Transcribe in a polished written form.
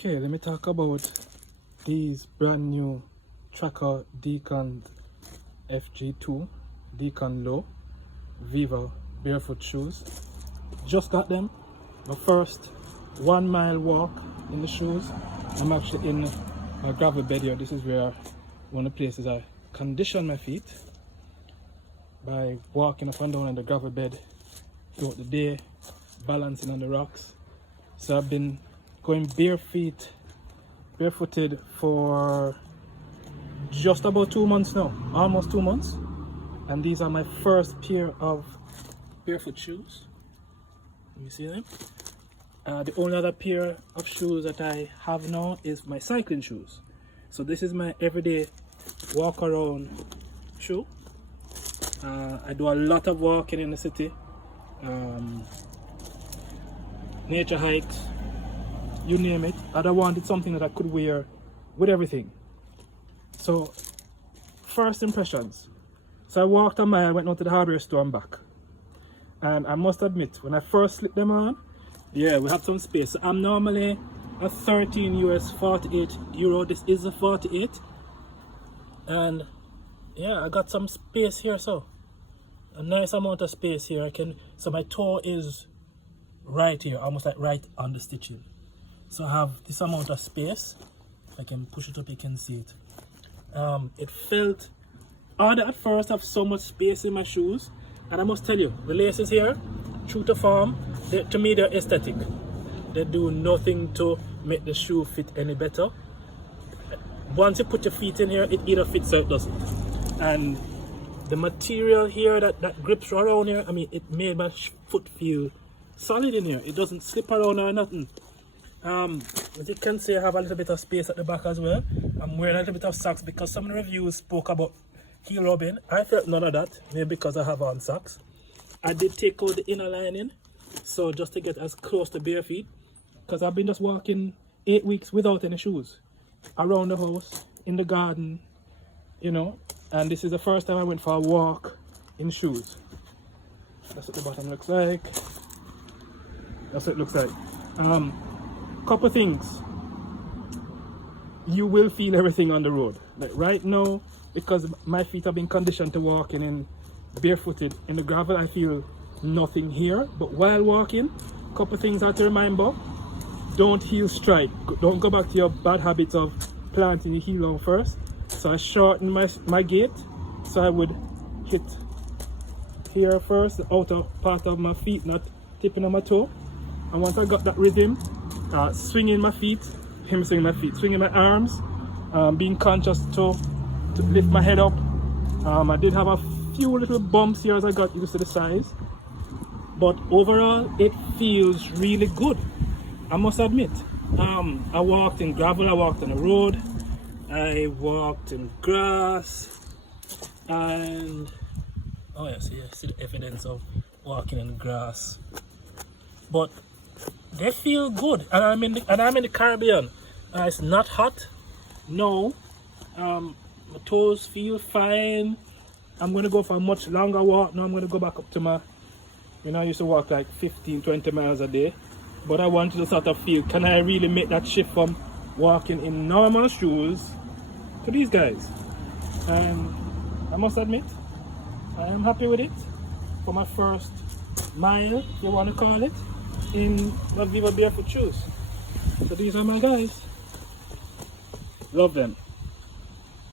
Okay, let me talk about these brand new Tracker Decon FG2 Decon Low Vivobarefoot shoes. Just got them. My first 1 mile walk in the shoes. I'm actually in a gravel bed here. This is where one of the places I condition my feet by walking up and down on the gravel bed throughout the day, balancing on the rocks. So I've been going barefooted for just about 2 months now, almost 2 months, and these are my first pair of barefoot shoes. Let me see them. The only other pair of shoes that I have now is my cycling shoes. So this is my everyday walk around shoe. I do a lot of walking in the city, nature hikes, you name it. I wanted something that I could wear with everything. So first impressions. So I walked a mile, went out to the hardware store and back. And I must admit, when I first slipped them on, yeah, we have some space. So I'm normally a 13 US 48 euro. This is a 48. And yeah, I got some space here, so a nice amount of space here. So my toe is right here, almost like right on the stitching. So I have this amount of space. If I can push it up, you can see it. It felt odd at first. I have so much space in my shoes, and I must tell you, the laces here, true to form, to me they're aesthetic. They do nothing to make the shoe fit any better. Once you put your feet in here, it either fits or it doesn't. And the material here that grips around here, I mean, it made my foot feel solid in here. It doesn't slip around or nothing. As you can see, I have a little bit of space at the back as well. I'm wearing a little bit of socks because some of the reviews spoke about heel rubbing. I felt none of that, maybe because I have on socks. I did take out the inner lining, so just to get as close to bare feet, because I've been just walking 8 weeks without any shoes, around the house, in the garden, you know, and this is the first time I went for a walk in shoes. That's what the bottom looks like. That's what it looks like. Couple things. You will feel everything on the road. Like right now, because my feet have been conditioned to walking in barefooted in the gravel, I feel nothing here. But while walking, couple things I have to remember. Don't heel strike. Don't go back to your bad habits of planting your heel on first. So I shortened my gait, so I would hit here first, the outer part of my feet, not tipping on my toe. And once I got that rhythm, swinging my feet, swinging my arms, being conscious to lift my head up. I did have a few little bumps here as I got used to the size, but overall it feels really good, I must admit. I walked in gravel, I walked on the road, I walked in grass, and oh yes, you see the evidence of walking in grass. But they feel good, and I'm in the Caribbean. It's not hot, no. My toes feel fine. I'm gonna go for a much longer walk now. I'm gonna go back up to my, I used to walk like 15-20 miles a day, but I wanted to sort of feel, can I really make that shift from walking in normal shoes to these guys? And I must admit, I am happy with it for my first mile, if you want to call it, in my Vivobarefoot shoes. So these are my guys. Love them.